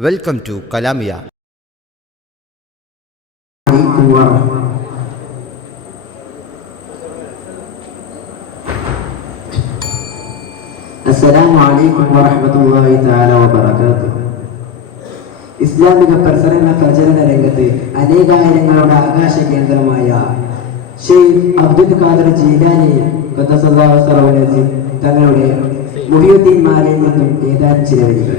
Welcome to കലാമിയ അസ്സലാമു അലൈക്കും വറഹ്മത്തുള്ളാഹി തആല വബറകാതുഹു ഇസ്ലാമിക പ്രസരണ പ്രചരണ രംഗത്ത് അനേകായിരങ്ങളുടെ ആകാശ കേന്ദ്രമായ ഷെയ്ഖ് അബ്ദുൽ ഖാദർ ജീലാനി തങ്ങളുടെ മുഹിയുദ്ദീൻമാരിൽ നിന്നും ഏതാനും ചില വരികൾ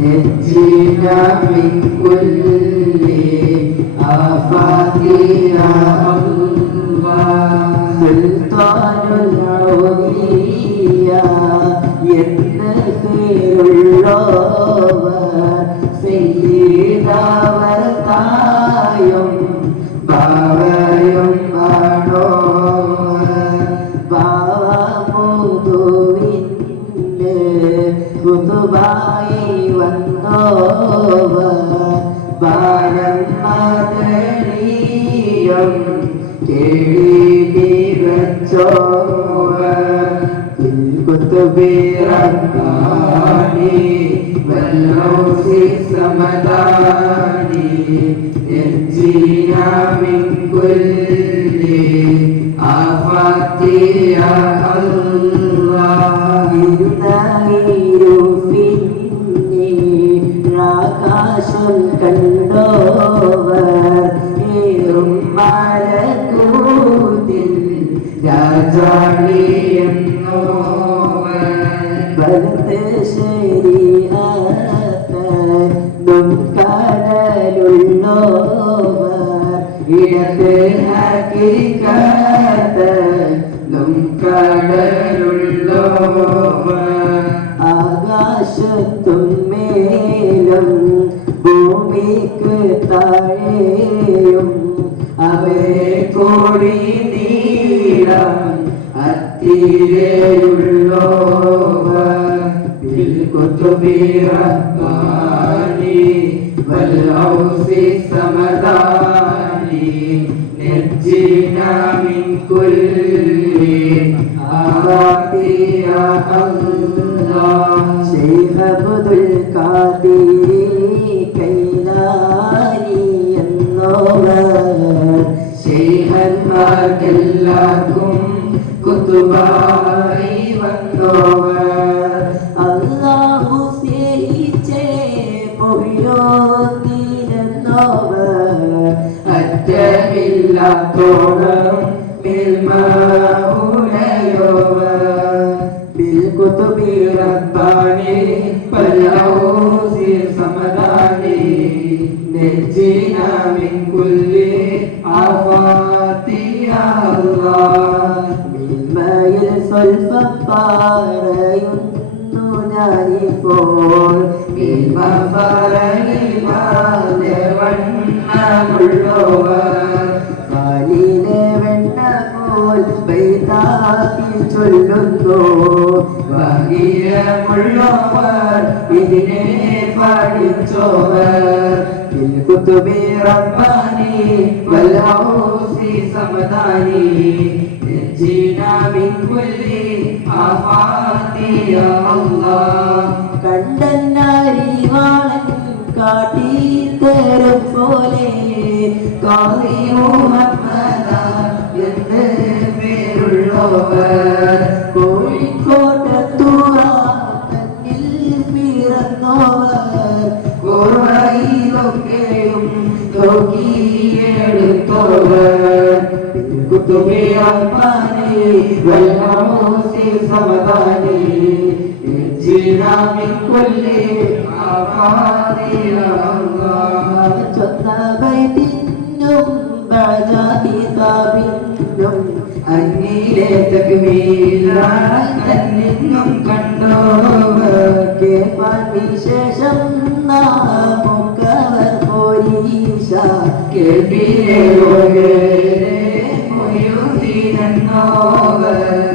نجينا من كل من بالكتب رباني والعوز سمداني نجينا من كل نجينا من كل آفات يا الله മിൽമയിൽ സ്വൽപ്പം പറയുന്നു ഞാനിപ്പോൾ മിൽമ പറയുവാനുള്ളവർ കാലിലെ വെണ്ണ പോൽ ബൈതാക്കി ചൊല്ലുന്നു ഭാഗ്യമുള്ളവർ ഇതിനെ പഠിച്ചോവർ بالكتب رباني والعوز سمداني نجينا من كل آفات يا الله കണ്ടന്നാരിവാളൻ കാട്ടിത്തരും പോലെ കാളി മുഹമ്മദ എന്ന് പേരുള്ളവർ കുത്തുബിയപ്പാനെ വല്ലമോസി സമദാനെ ജിനാ മിൻ കുല്ലി ആഫാദിയ അല്ലാഹ് ചൊന്നബൈതിന്നും ബജാഹിതാബിന്നും അന്നിലെ തക്മീലായി തന്നിന്നും കണ്ടോവർ കേൾപ്പാൻ വിശേഷം നാമുക്കവർ പോരീശ കേൾപ്പിലെ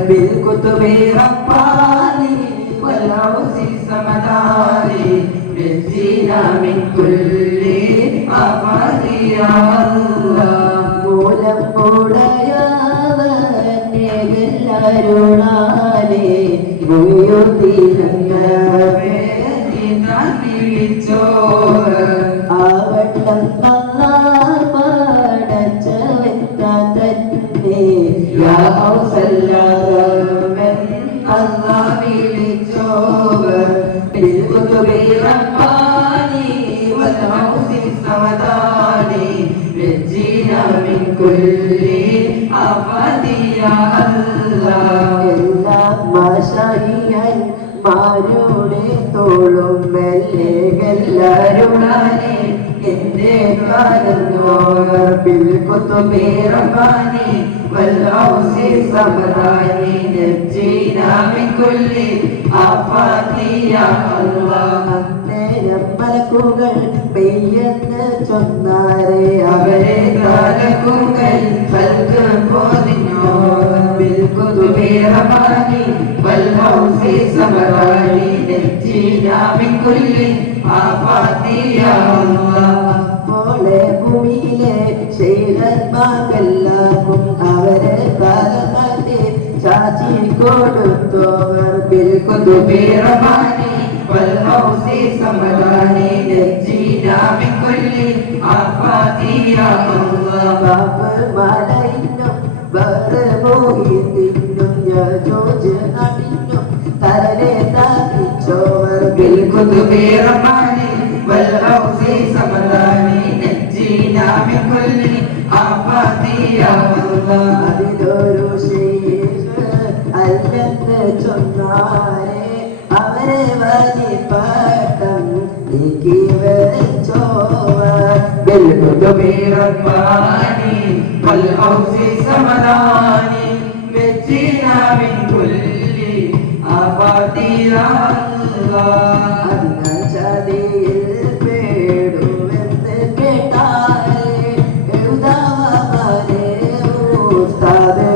بالكتب رباني والعوز السمداني نجينا من كل آفات يا الله മൂലം കൂടയാവരുണാലേ ആവട്ടം എല്ലാ മാശായിയന്മാരുടെ തോളും മെല്ലെ എല്ലാരുടാനെ എന്റെ കാലന്നോർപ്പിൽ കുത്തുമേറപ്പാനെ വല്ലൗസി സമറാനെ നബ്ജീനാമിക്കുള്ളിൽ അഫാത്തിയ അല്ലാഹ് അമ്പലക്കുകൾ പെയ്യെന്ന് ചൊന്നാരെ അവരെ താലക്കുകൾ പൽക്ക് പോതിഞ്ഞോ ബിൽക്കുതുബേറമാനി വൽഹൗസി സമറാണി നെച്ചിനാമിക്കുല്ലി ആഫാത്തിയാവുക പോളെ ഭൂമിയിലെ ശൈലന്മാർക്കെല്ലാവർക്കും അവരെ താലമാറ്റി ചാച്ചി കൊടുത്തോവർ ബിൽക്കുതുബേറമാനി والفوز سمران نجينا من كل آفات يا الله باب مالينا بار مويتنا يا جوج أمينا ترني تاني جوار بالكتب رماني والفوز سمران نجينا من كل آفات يا الله ബിൽകുതുബി റബ്ബാനി والعوز സമദാനി നജീനാ മിൻ കുല്ലി ആഫാതി യാ അല്ലാഹ് അതിനാൽ ചതിയിൽ പേടുവെന്ന് കേട്ടാലേ എഴുതാവരെ ഉസ്താദ്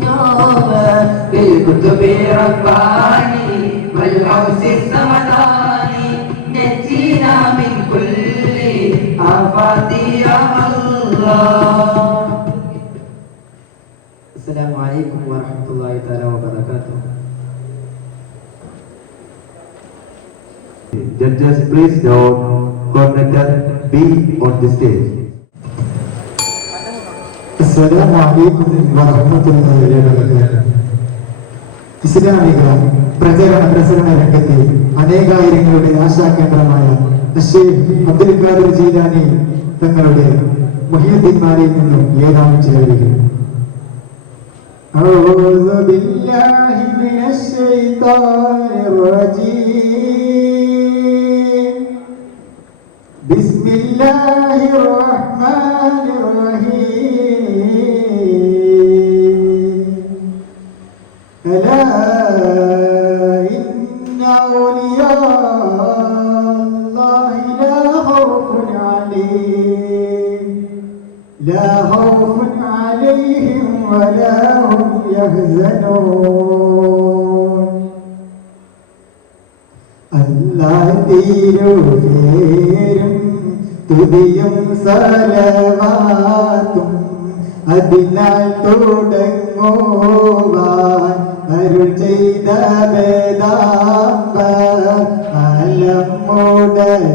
nyoba Ilmu kebirang Allah Assalamualaikum warahmatullahi wabarakatuh Just, please don't connect that be on the stage. السلام عليكم ورحمة الله وبركاته ഇസ്ലാമിക പ്രചരണ പ്രസരണ രംഗത്തെ അനേകായിരങ്ങളുടെ ആശാകേന്ദ്രമായ ഷെയ്ഖ് അബ്ദുൽ ഖാദർ ജീലാനി തങ്ങളുടെ മുഹിയുദ്ദീൻമാരിൽ നിന്നും ഏതാനും ചില വരികൾ أعوذ بالله من الشيطان الرجيم بسم الله الرحمن الرحيم يحزنون അല്ലാതീരുവേരും തുതിയും സലവാത്തും അതിനാൽ തുടങ്ങുവാൻ അരുൾ ചെയ്ത വേദാമ്പ അലമുടയവൻ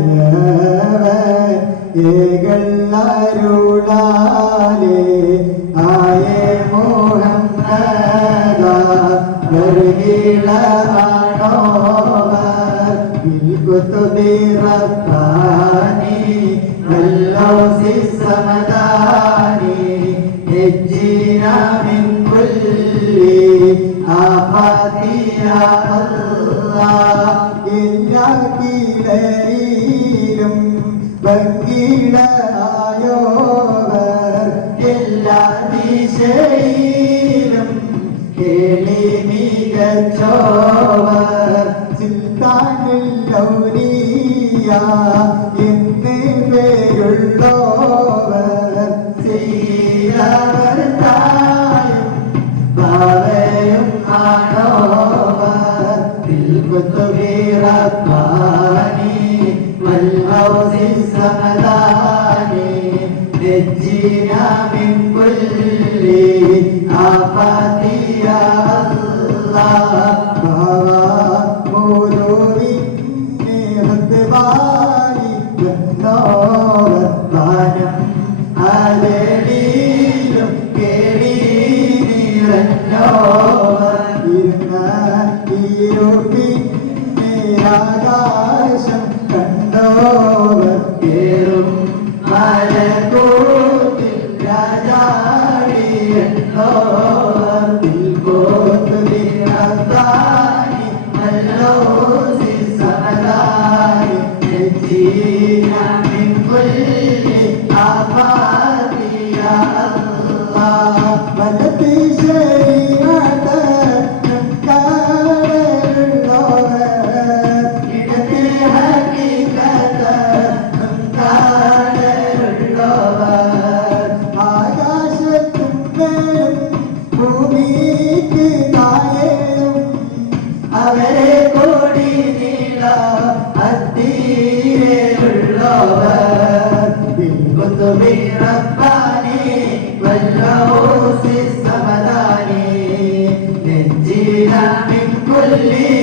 ഏകള്ളരുളാലേ بالكتب رباني واللوز السمداني نجينا من كل آفات يا الله ഇല്ലാക്കിയിലും ഭംഗിയിലായോവർ എല്ലാ ദിശയും কানে গৌরিয়া Oh. Amém.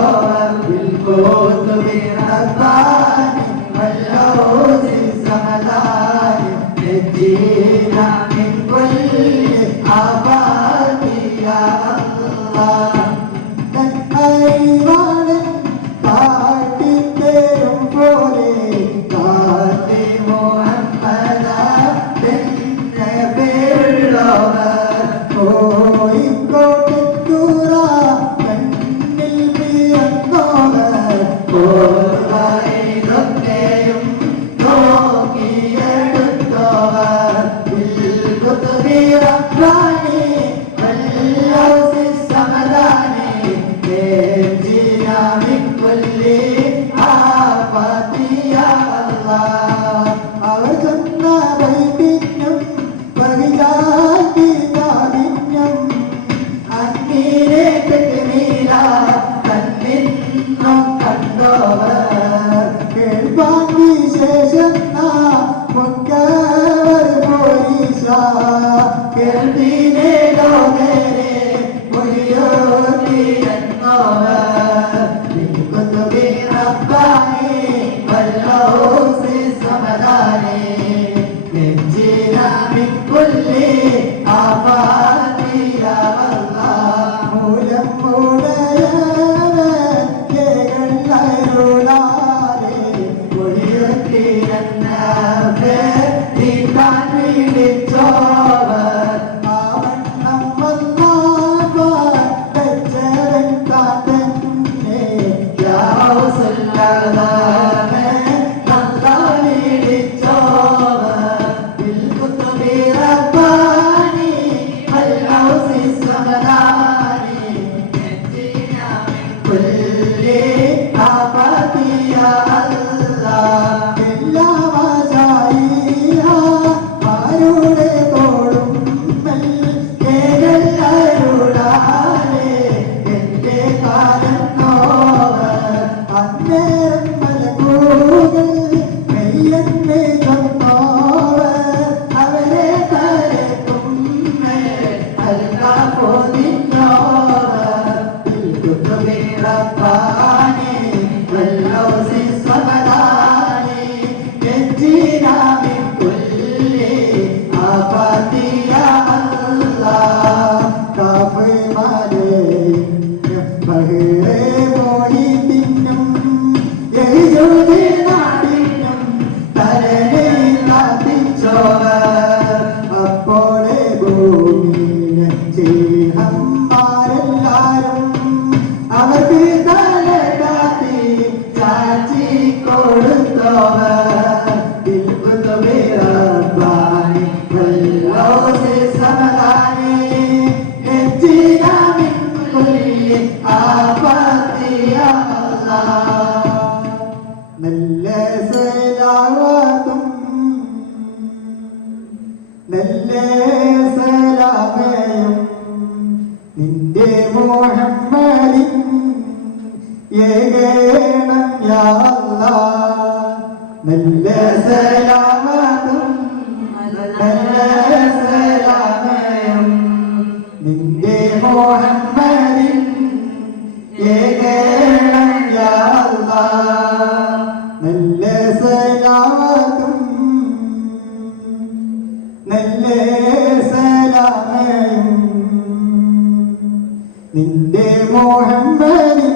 നിന്റെ മോഹമ്മദിൻ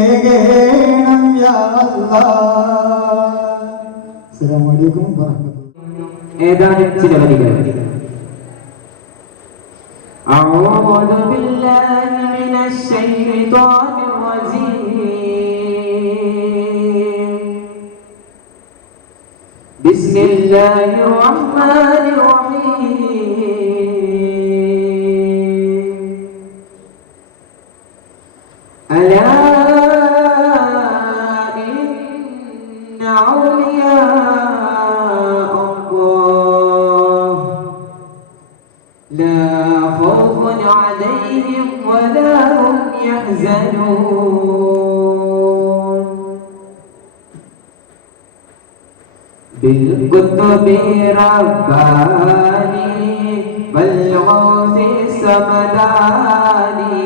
ഏകേണം അസ്സലാമു അലൈക്കും വറഹ്മത്തുള്ളാഹി ഏതാനും ചില വരികൾ. أعوذ بالله من الشيطان الرجيم بسم الله الرحمن بالقطب رباني والغوث سمداني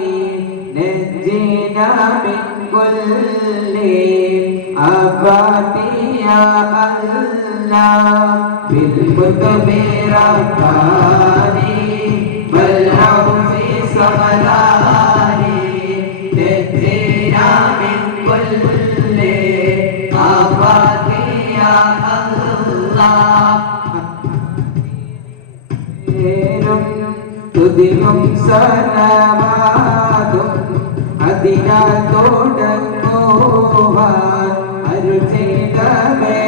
نجينا من كل آفات يا الله بالقطب رباني ദൈവം സനവാദം അതിനാൽ തുടങ്ങുവാൻ അരുചേതമേ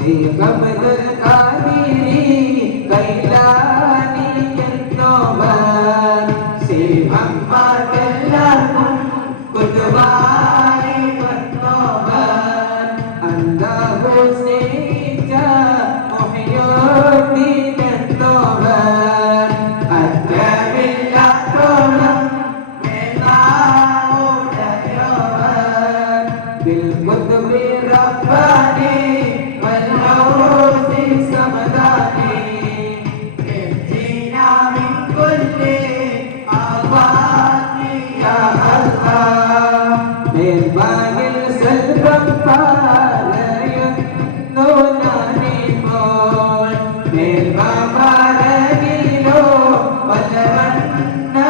से कमदर कारीरी कैला ನನ್ನ